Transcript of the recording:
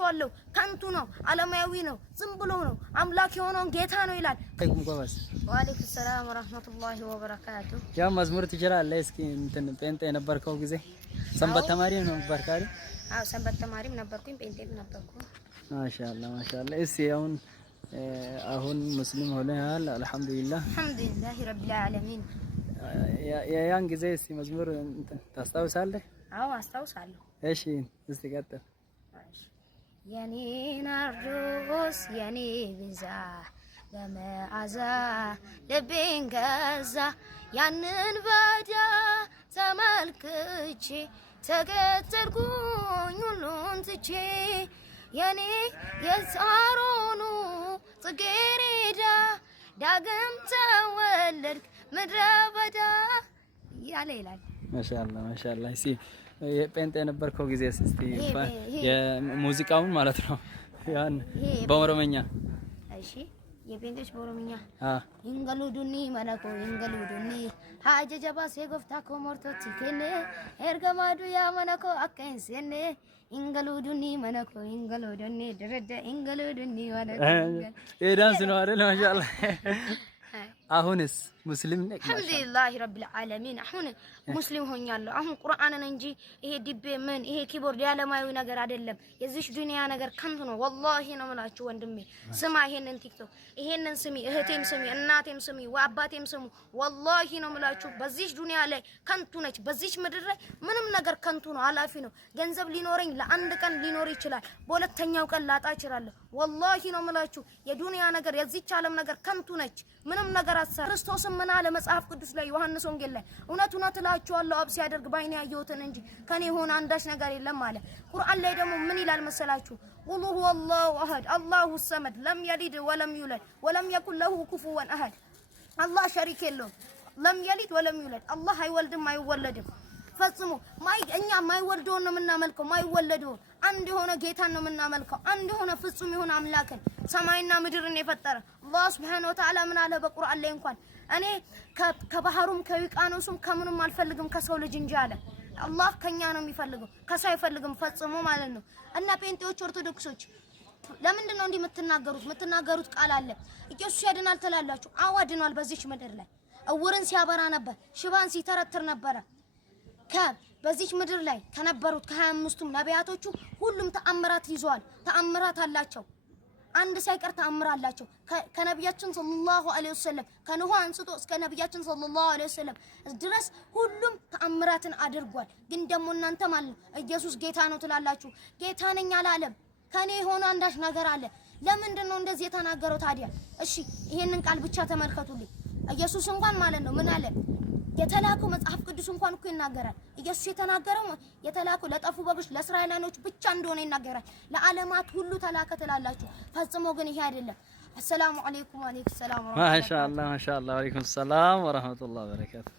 ነግራችኋለሁ ከንቱ ነው ዓለማዊ ነው ዝም ብሎ ነው አምላክ የሆነውን ጌታ ነው ይላል አይኩም ቆባስ ወአለይኩም ሰላም ወራህመቱላሂ ወበረካቱ ያ መዝሙር ትችላለህ እስኪ እንትን ጴንጤ ነበርከው ጊዜ ሰንበት ተማሪ ነው ነበርካሪ አው ሰንበት ተማሪም ነበርኩኝ ጴንጤም ነበርኩ ማሻአላህ እሺ አሁን ሙስሊም ሆነሃል አልহামዱሊላህ ረቢል ዓለሚን ያን ጊዜ እስኪ መዝሙር ታስታውሳለህ አዎ አስታውሳለሁ እሺ እስቲ ቀጥል የኔ ናርዶስ የኔ ብዛ በመዓዛ ልቤን ገዛ ያንን ባዳ ተመልክቼ ተከተልኩኝ ሁሉን ትቼ የኔ የሳሮኑ ጽጌረዳ ዳግም ተወለድክ ምድረ በዳ ያለ ይላል ማሻአላህ እሺ ጴንጤ ነበርከው ጊዜ እስቲ የሙዚቃውን ማለት ነው ያን በኦሮምኛ እሺ የጴንጤዎች በኦሮምኛ ኢንገሉዱኒ መለኮ ኢንገሉዱኒ ሀጀጀባ ሴጎፍታ ኮሞርቶቲ ከነ ኤርገማዱ ያ መለኮ አከንሰነ ኢንገሉዱኒ መለኮ ኢንገሉዱኒ ደረደ ኢንገሉዱኒ ወለደ ዳንስ ነው አይደል ማሻአላህ አሁንስ ሙስሊም ነህ አልহামዱሊላህ ረቢል ዓለሚን አሁን ሙስሊም ሆኛለሁ አሁን ቁርአንን እንጂ ይሄ ዲቤ ምን ይሄ ኪቦርድ ያለማዩ ነገር አይደለም የዚህ ዱንያ ነገር ከንቱ ነው ወላሂ ነው ማለት ወንድሜ ስማ ይሄንን ቲክቶክ ይሄንን ስሚ እህቴም ስሚ እናቴም ስሚ ወአባቴም ስሙ ወላሂ ነው ማለት በዚህ ዱንያ ላይ ከንቱ ነች በዚህ ምድር ላይ ምንም ነገር ከንቱ ነው አላፊ ነው ገንዘብ ሊኖረኝ ለአንድ ቀን ሊኖር ይችላል በሁለተኛው ቀን ላጣ ይችላል ወላሂ ነው ማለት የዱንያ ነገር የዚህ ዓለም ነገር ከንቱ ነች ምንም ነገር አሰራ ክርስቶስ ምን አለ መጽሐፍ ቅዱስ ላይ ዮሐንስ ወንጌል ላይ እውነት እላችኋለሁ አብ ሲያደርግ ባይኔ ያየሁትን እንጂ ከኔ ሆነ አንዳች ነገር የለም አለ ቁርአን ላይ ደግሞ ምን ይላል መሰላችሁ ቁል ሁወላሁ አሐድ አላሁ ሰመድ ለም የሊድ ወለም ይውለድ ወለም የኩን ለሁ ኩፉወን አሐድ አላህ ሸሪክ የለውም ለም የሊድ ወለም ይውለድ አላህ አይወልድም አይወለድም ፈጽሞ እኛ ማይወልደውን ነው የምናመልከው ማይወለደውን አንድ የሆነ ጌታን ነው የምናመልከው አንድ የሆነ ፍጹም የሆነ አምላክን ሰማይና ምድርን የፈጠረ አላህ Subhanahu Wa Ta'ala ምን አለ በቁርአን ላይ እንኳን እኔ ከባህሩም ከውቅያኖሱም ከምንም አልፈልግም ከሰው ልጅ እንጂ አለ አላህ ከኛ ነው የሚፈልገው ከሰው አይፈልግም ፈጽሞ ማለት ነው እና ጴንጤዎች ኦርቶዶክሶች ለምንድን ነው እንዲህ የምትናገሩት ቃል አለ ኢየሱስ ያድናል ትላላችሁ አዎ አድኗል በዚች ምድር ላይ እውርን ሲያበራ ነበር ሽባን ሲተረትር ነበር በዚች ምድር ላይ ከነበሩት ከ25ቱም ነቢያቶቹ ሁሉም ተአምራት ይዘዋል ተአምራት አላቸው አንድ ሳይቀር ተአምር አላቸው ከነቢያችን ሰለላሁ ዐለይሂ ወሰለም ከነሆ አንስቶ እስከ ነቢያችን ሰለላሁ ዐለይሂ ወሰለም ድረስ ሁሉም ተአምራትን አድርጓል ግን ደግሞ እናንተ ማለት ኢየሱስ ጌታ ነው ትላላችሁ ጌታ ነኝ አላለም ከኔ ሆነ አንዳች ነገር አለ ለምንድን ነው እንደዚህ የተናገረው ታዲያ እሺ ይሄንን ቃል ብቻ ተመልከቱልኝ ኢየሱስ እንኳን ማለት ነው ምን አለ የተላከው መጽሐፍ ቅዱስ እንኳን እኮ ይናገራል ኢየሱስ የተናገረው የተላከው ለጠፉ በጎች ለእስራኤላውያኖች ብቻ እንደሆነ ይናገራል ለዓለማት ሁሉ ተላከ ትላላችሁ ፈጽሞ ግን ይሄ አይደለም السلام عليكم وعليكم السلام ورحمة الله ما شاء الله وعليكم السلام ورحمة الله وبركاته